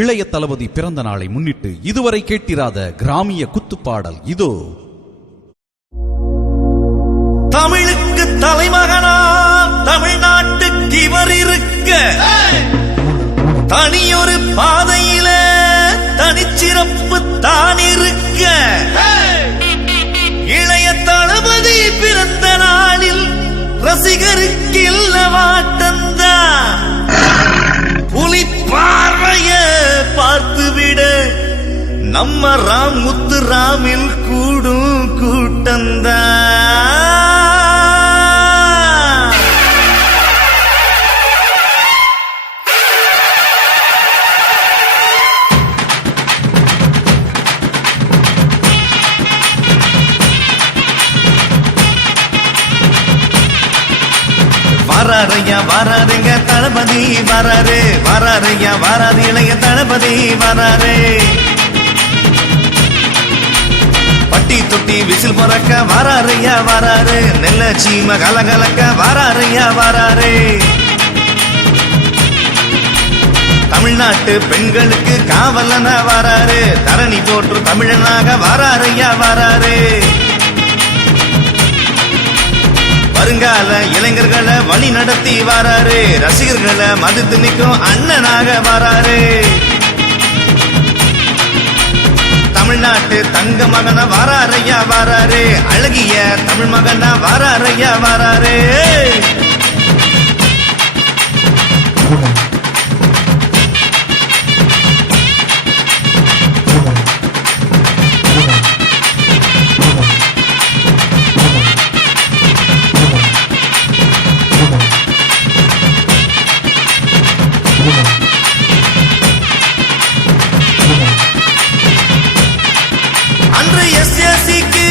இளைய தளபதி பிறந்த நாளை முன்னிட்டு இதுவரை கேட்டிராத கிராமிய குத்துப்பாடல் இதோ. தமிழுக்கு தலைமகனா தமிழ்நாட்டுக்கு இவர் இருக்க, தனியொரு பாதையில தனிச்சிறப்பு தான் இருக்க, இளைய தளபதி பிறந்த நாளில் ரசிகருக்கு இல்லவாட்டந்தா புலி பார்வைய பார்த்துவிட நம்ம ராம் முத்து ராமில் கூடும் கூட்டந்தா. வராரையா வராருங்க தளபதி வராரு, வராரையா வராது இளைய தளபதி வராரு. பட்டி தொட்டி விசில் பொறக்க வராரையா வராரு, நெல்ல சீம கலகலக்க வராரையா வராரு. தமிழ்நாட்டு பெண்களுக்கு காவலன வராரு, தரணி போற்று தமிழனாக வராரையா வராரு. வருங்கால இளைஞர்களை வழி நடத்தி வராரு, ரசிகர்களை மதித்து நிற்கும் அண்ணனாக வராரு. தமிழ்நாட்டு தங்க மகன வராரையா வராரு, அழகிய தமிழ் மகன வராரையா வராரு. அன்று எஸ்எஸ்சிக்கு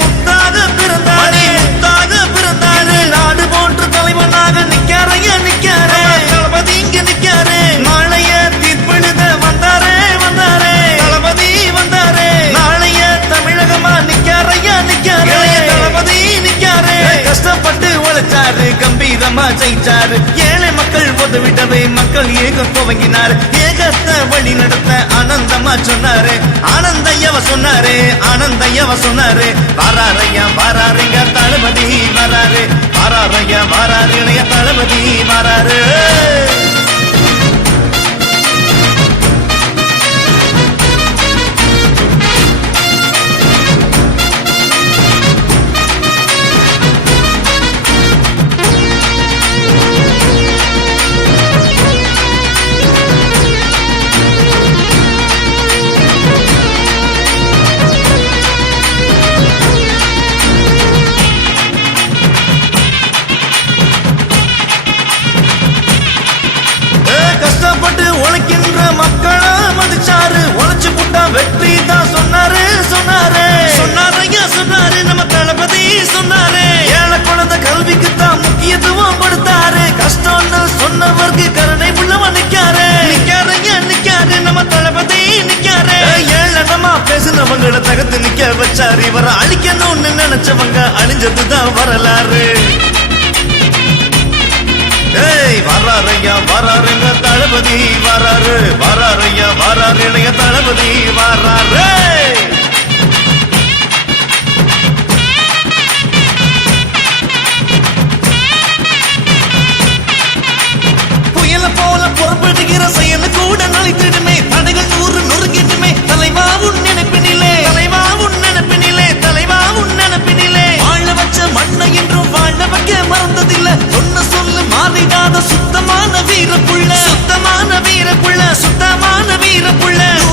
முத்தாக பிறந்தாரு, முத்தாக பிறந்தாரு. நாடு போன்ற தலைவனாக நிக்காரையா நிக்காரு, தளபதி இங்க நிக்காரு. நாளைய தீர்ப்பெழுத வந்தாரே வந்தாரே தளபதி வந்தாரே. நாளைய தமிழகமா நிக்காரையா நிக்காரு, தளபதி நிக்காரு. கஷ்டப்பட்டு உழைச்சாரு, கம்பீரமா ஜெயிச்சாரு. ஏழை மக்கள் உதவிடவே மக்கள் ஏகம் துவங்கினாரு. ஏகத்தை வழி நடத்த ஆனந்தமா சொன்னாரு, ஆனந்தையவ சொன்னாரு, ஆனந்தையவ சொன்னாரு. வராரையா வராருங்க தளபதி வராரு, வராரையா வராரு இளைய தளபதி வராரு. கஷ்டப்பட்டு உழைக்கின்ற மக்களை மதிச்சாரு, உழைச்சு புட்டா வெற்றி தான் சொன்னாரு சொன்னாரு சொன்னாரையா சொன்னாரு நம்ம தளபதி சொன்னாரு. ஏழை குழந்தை கல்விக்கு தான் முக்கியத்துவம் கொடுத்தாரு. கஷ்டம்னு சொன்னவருக்கு கருணை உள்ளவ நிக்காரு, நிக்காரையா நிக்காரு நம்ம தளபதி நிக்காரு. ஏழனமா பேசினவங்களை தகத்து நிக்க வச்சாரு. இவரை அழிக்கணும்னு நினைச்சவங்க அழிஞ்சதுதான் வரலாறு. வராரையா வராருங்க தளபதி வராரு, வராரையா வராரு இளைய தளபதி வராரு.